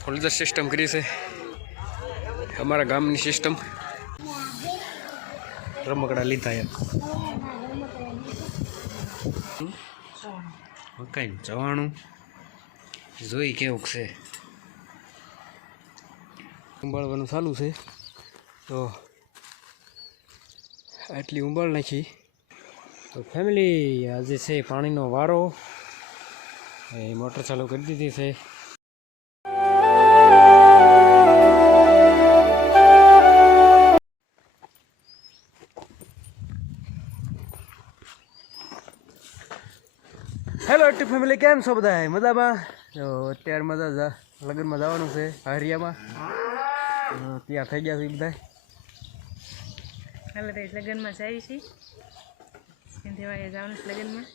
Folder system કરી છે અમારા ગામની સિસ્ટમ રમકડા લીધા એમ મકાઈ જવાનું જોઈ કેવું છે ઉંબાળવાનું ચાલુ છે તો આટલી ઉંબાળ નાખી તો ફેમિલી આજે છે પાણીનો વારો એ મોટર ચાલુ કરી દીધી છે હેલો યુટ્યુબ ફેમિલી કેમ છો બધા મજામાં તો અત્યારે મજા લગ્નમાં જવાનું છે હરિયામાં ત્યાં થઈ ગયા છે બધા હાલો તો લગ્નમાં જાય છે દેવાય જવાનું છે લગ્નમાં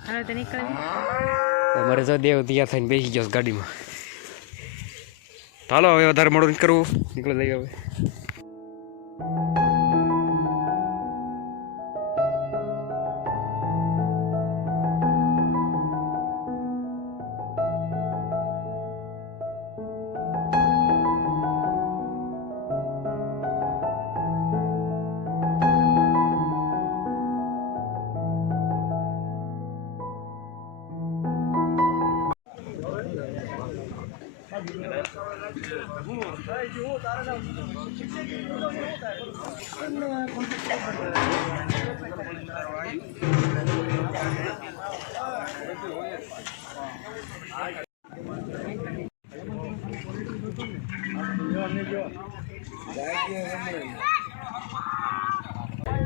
હાલો તો નીકળી અમારે જો દેવ ત્યાં થઈને બેસી ગયો ગાડીમાં ચાલો હવે વધારે મોડું નહીં કરવું નીકળી જઈએ હવે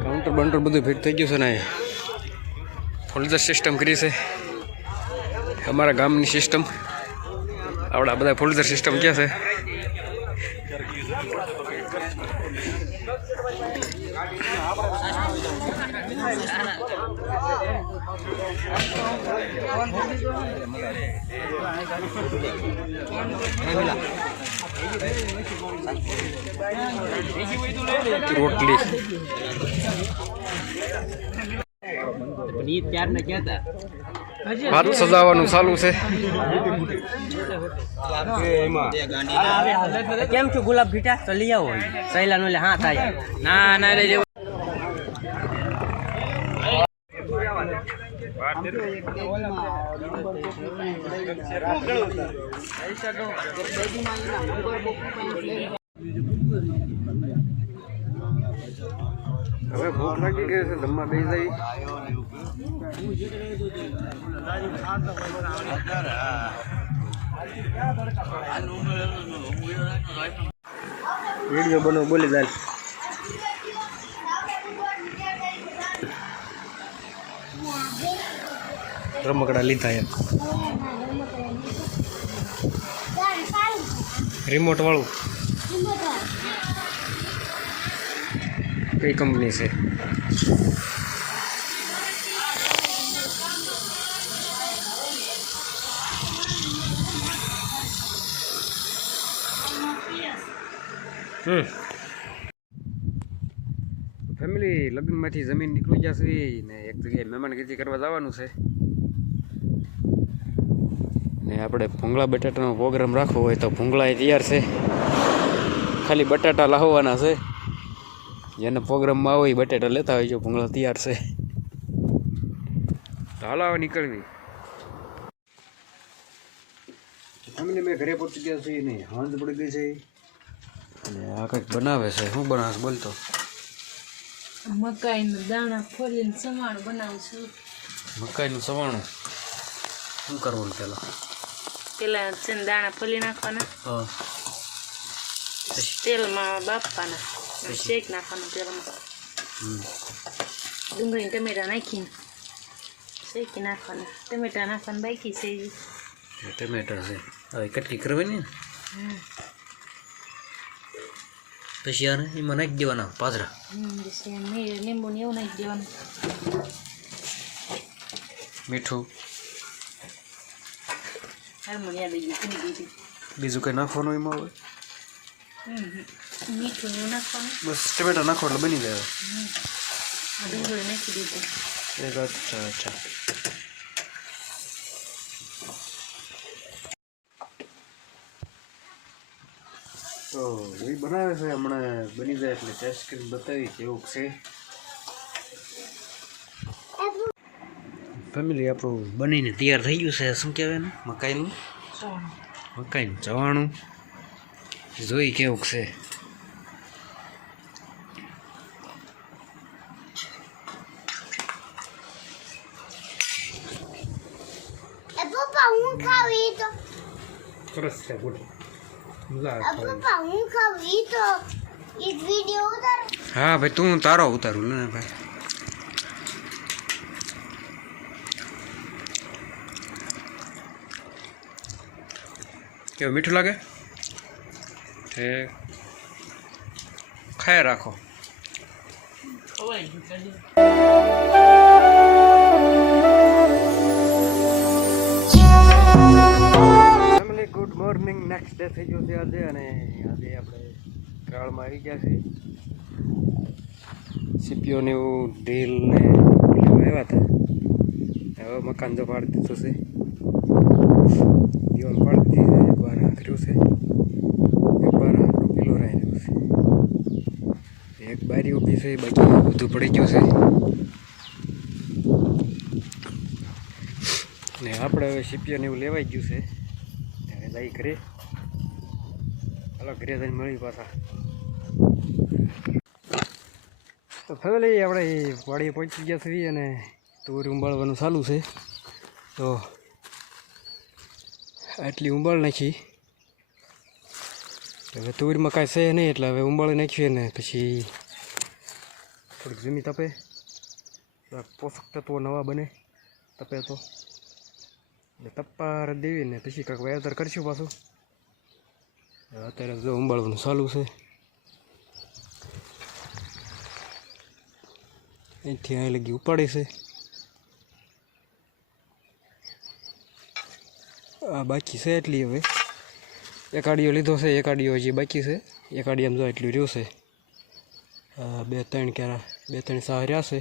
કાઉન્ટર બંટર બધું ફિટ થઈ ગયું છે ને ફોલ્ડર સિસ્ટમ કરી છે અમારા ગામની સિસ્ટમ આવડા બધા ફોલ્ડર સિસ્ટમ ક્યાં છે રોટલી હાથ સજાવવાનું ચાલુ છે કેમ છું ગુલાબ ભીટા તો લઈ આવો સહેલા નો હા થાય ના ના લઈ જવું હવે ભૂખ લાગી ગઈ છે જમવા બેસી જઈ વિડીયો બનો બોલી જાય રમકડા લીધા એમ રિમોટ વાળું કઈ કંપની છે ફેમિલી લગ્નમાંથી જમીન નીકળી જશે ને એક જગ્યાએ મહેમાનગીરી કરવા જવાનું છે ને આપણે ભૂંગળા બટાટાનો પ્રોગ્રામ રાખવો હોય તો ભૂંગળા તૈયાર છે ખાલી બટાટા લાવવાના છે જેને પ્રોગ્રામમાં આવે એ બટાટા લેતા હોય છે ભૂંગળા તૈયાર છે તો હાલો હવે નીકળવી ફેમિલી મેં ઘરે પહોંચી ગયા છીએ નહીં હાંજ પડી ગઈ છે અને આ કંઈક બનાવે છે શું બનાવશે બોલતો મકાઈનું દાણા ફોલીને સવાણું બનાવું છું મકાઈનું સવાણું શું કરવાનું પેલા છે ને દાણા ફોલી નાખવાના હા તેલમાં બાફવાના શેક નાખવાનું તેલમાં ડુંગળી ટમેટા નાખીને શેકી નાખવાના ટમેટા નાખવાનું બાકી છે ટમેટા છે હવે કટકી કરવાની ને પછી યાર એમાં નાખી દેવાના પાથરા લીંબુ ને એવું નાખી દેવાનું મીઠું હાર્મોનિયા દઈ દીધી બીજું કંઈ નાખવાનું એમાં હોય મીઠું એવું નાખવાનું બસ ટમેટા નાખો એટલે બની જાય ડુંગળી નાખી દીધી અચ્છા અચ્છા તો એ બનાવે છે હમણાં બની જાય એટલે ટેસ્ટ કરીને બતાવી કેવું છે ફેમિલી આપણું બનીને તૈયાર થઈ ગયું છે શું કહેવાય ને મકાઈનું ચવાણું જોઈ કેવું છે પપ્પા હું ખાવી તો સરસ છે ગુડ મજા આવે પપ્પા હું ખાવી તો એક વિડિયો ઉતાર હા ભાઈ તું તારો ઉતારું ને ભાઈ કેવું મીઠું લાગે છે ખાય રાખો family good morning next day થઈ ગયો છે આજે અને આજે આપણે ત્રાળમાં આવી ગયા છીએ સીપીઓને એવું ઢીલ ને આવ્યા હતા હવે મકાન જો પાડી દીધું છે દિવાલ પાડી દીધી એક વાર કર્યું છે એક વાર પીલો રાખ્યું છે એક બારી ઊભી છે બાકી બધું પડી ગયું છે ને આપણે હવે સીપીઓને એવું લેવાઈ ગયું છે ત્યારે જઈ ઘરે ચાલો ઘરે જઈને મળી પાછા તો ફેમિલી આપણે વાડીએ પહોંચી ગયા છીએ અને તુર ઉંબાળવાનું ચાલુ છે તો આટલી ઉંબાળ નાખી હવે તુરમાં કાંઈ છે નહીં એટલે હવે ઉંબાળી નાખીએ ને પછી થોડીક જમી તપે પોષક તત્વો નવા બને તપે તો એટલે તપ્પા દેવી ને પછી કાંઈક વાવેતર કરીશું પાછું અત્યારે જો ઉંબાળવાનું ચાલુ છે અહીંથી અહીં લગી ઉપાડી છે આ બાકી છે એટલી હવે એક આડીઓ લીધો છે એક આડીઓ હજી બાકી છે એક આડીયામાં જો એટલું રહ્યું છે બે ત્રણ સાહ રહ્યા છે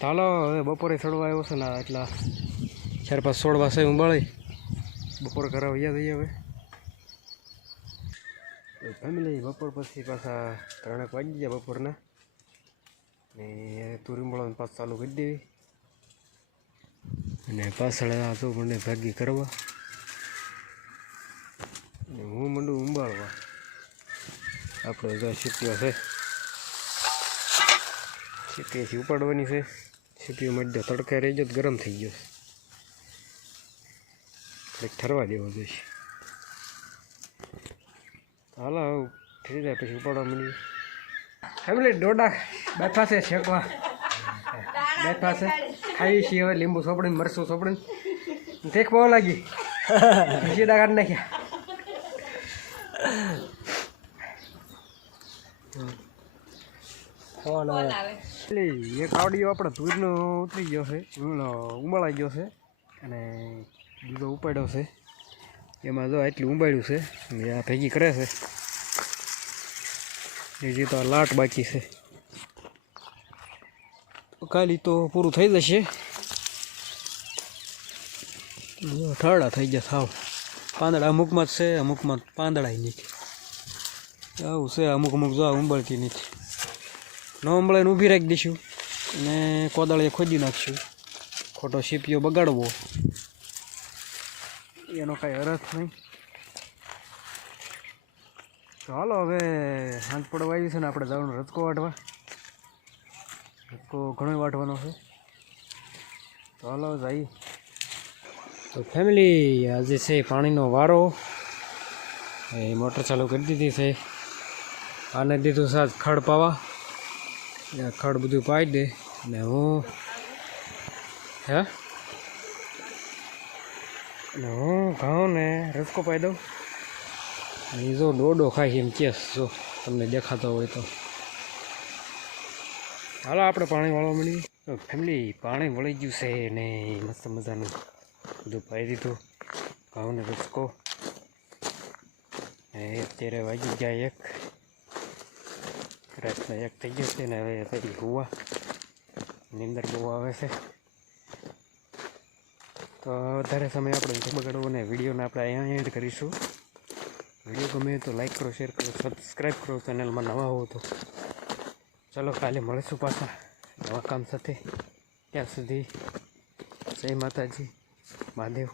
ચાલો હવે બપોરે ચડવા આવ્યો છે ને એટલા 4-5 છોડવા છે ઉંબાળી બપોરે કરાવવા યાદ જઈએ હવે ફેમિલી બપોર પછી પાછા 3 વાગી ગયા બપોરના ને તુર ઉંબાળવાનું પાછું ચાલુ કરી દેવી અને પાછળ તો મને ભાગી કરવા અને હું મંડું ઉંબાળવા આપણે જો સીપીઓ છે સીપીએથી ઉપાડવાની છે સીપીઓ મળી તડકે રહી ગયો ગરમ થઈ ગયો કંઈક ઠરવા દેવો જોઈશે હાલો થઈ જાય પછી ઉપાડવા મળી ફેમિલી ડોડા બેઠા છે શેકવા બેઠા છે ખાઈ છીએ હવે લીંબુ સોપડીને મરચું સોપડીને ઠેક બહુ લાગી સીધા કાઢી નાખ્યા એક આવડીઓ આપણે તુરનો ઉતરી ગયો છે ઉંબાળાઈ ગયો છે અને બીજો ઉપાડ્યો છે એમાં જો આટલું ઉંબાડ્યું છે આ ભેગી કરે છે હજી તો લાટ બાકી છે કાલી તો પૂરું થઈ જશે ઠરડા થઈ ગયા સાવ પાંદડા અમુકમાં જ છે અમુકમાં પાંદડાય નથી આવું છે અમુક જો ઉંબળતી નથી ન ઉંબળાઈને ઊભી રાખી દઈશું અને કોદાળીએ ખોદી નાખીશું ખોટો સીપીઓ બગાડવો એનો કાંઈ અર્થ નહીં ચાલો હવે સાંજ પડવા આવી છે ને આપણે જવાનું રચકો વાટવા રચકો ઘણો વાટવાનો છે ચાલો જઈ તો ફેમિલી આજે છે પાણીનો વારો એ મોટર ચાલુ કરી દીધી છે આને દીધું સાત ખડ પાવા ખડ બધું પાઈ દે ને હું ઘઉં ને રસકો પાઈ દઉં એ જો ડોડો ખાય એમ કેસ જો તમને દેખાતો હોય તો હાલો આપણે પાણી વાળવા મળીએ ફેમિલી પાણી વળી ગયું છે ને મસ્ત મજાનું બધું પાઈ દીધું ઘઉં ને રસકો અત્યારે વાગી ગયા 1 રાતના 1 થઈ ગયો છે ને હવે પછી હુવા નીંદર બહુ આવે છે. તો વધારે સમય આપણે નથી બગાડવો ને વિડીયોને આપણે અહીંયા એન્ડ કરીશું. વિડીયો ગમે તો લાઈક કરો, શેર કરો, સબસ્ક્રાઈબ કરો ચેનલમાં નવા હો તો. ચલો કાલે મળીશું પાછા નવા કામ સાથે. ત્યાં સુધી જય માતાજી, મહાદેવ.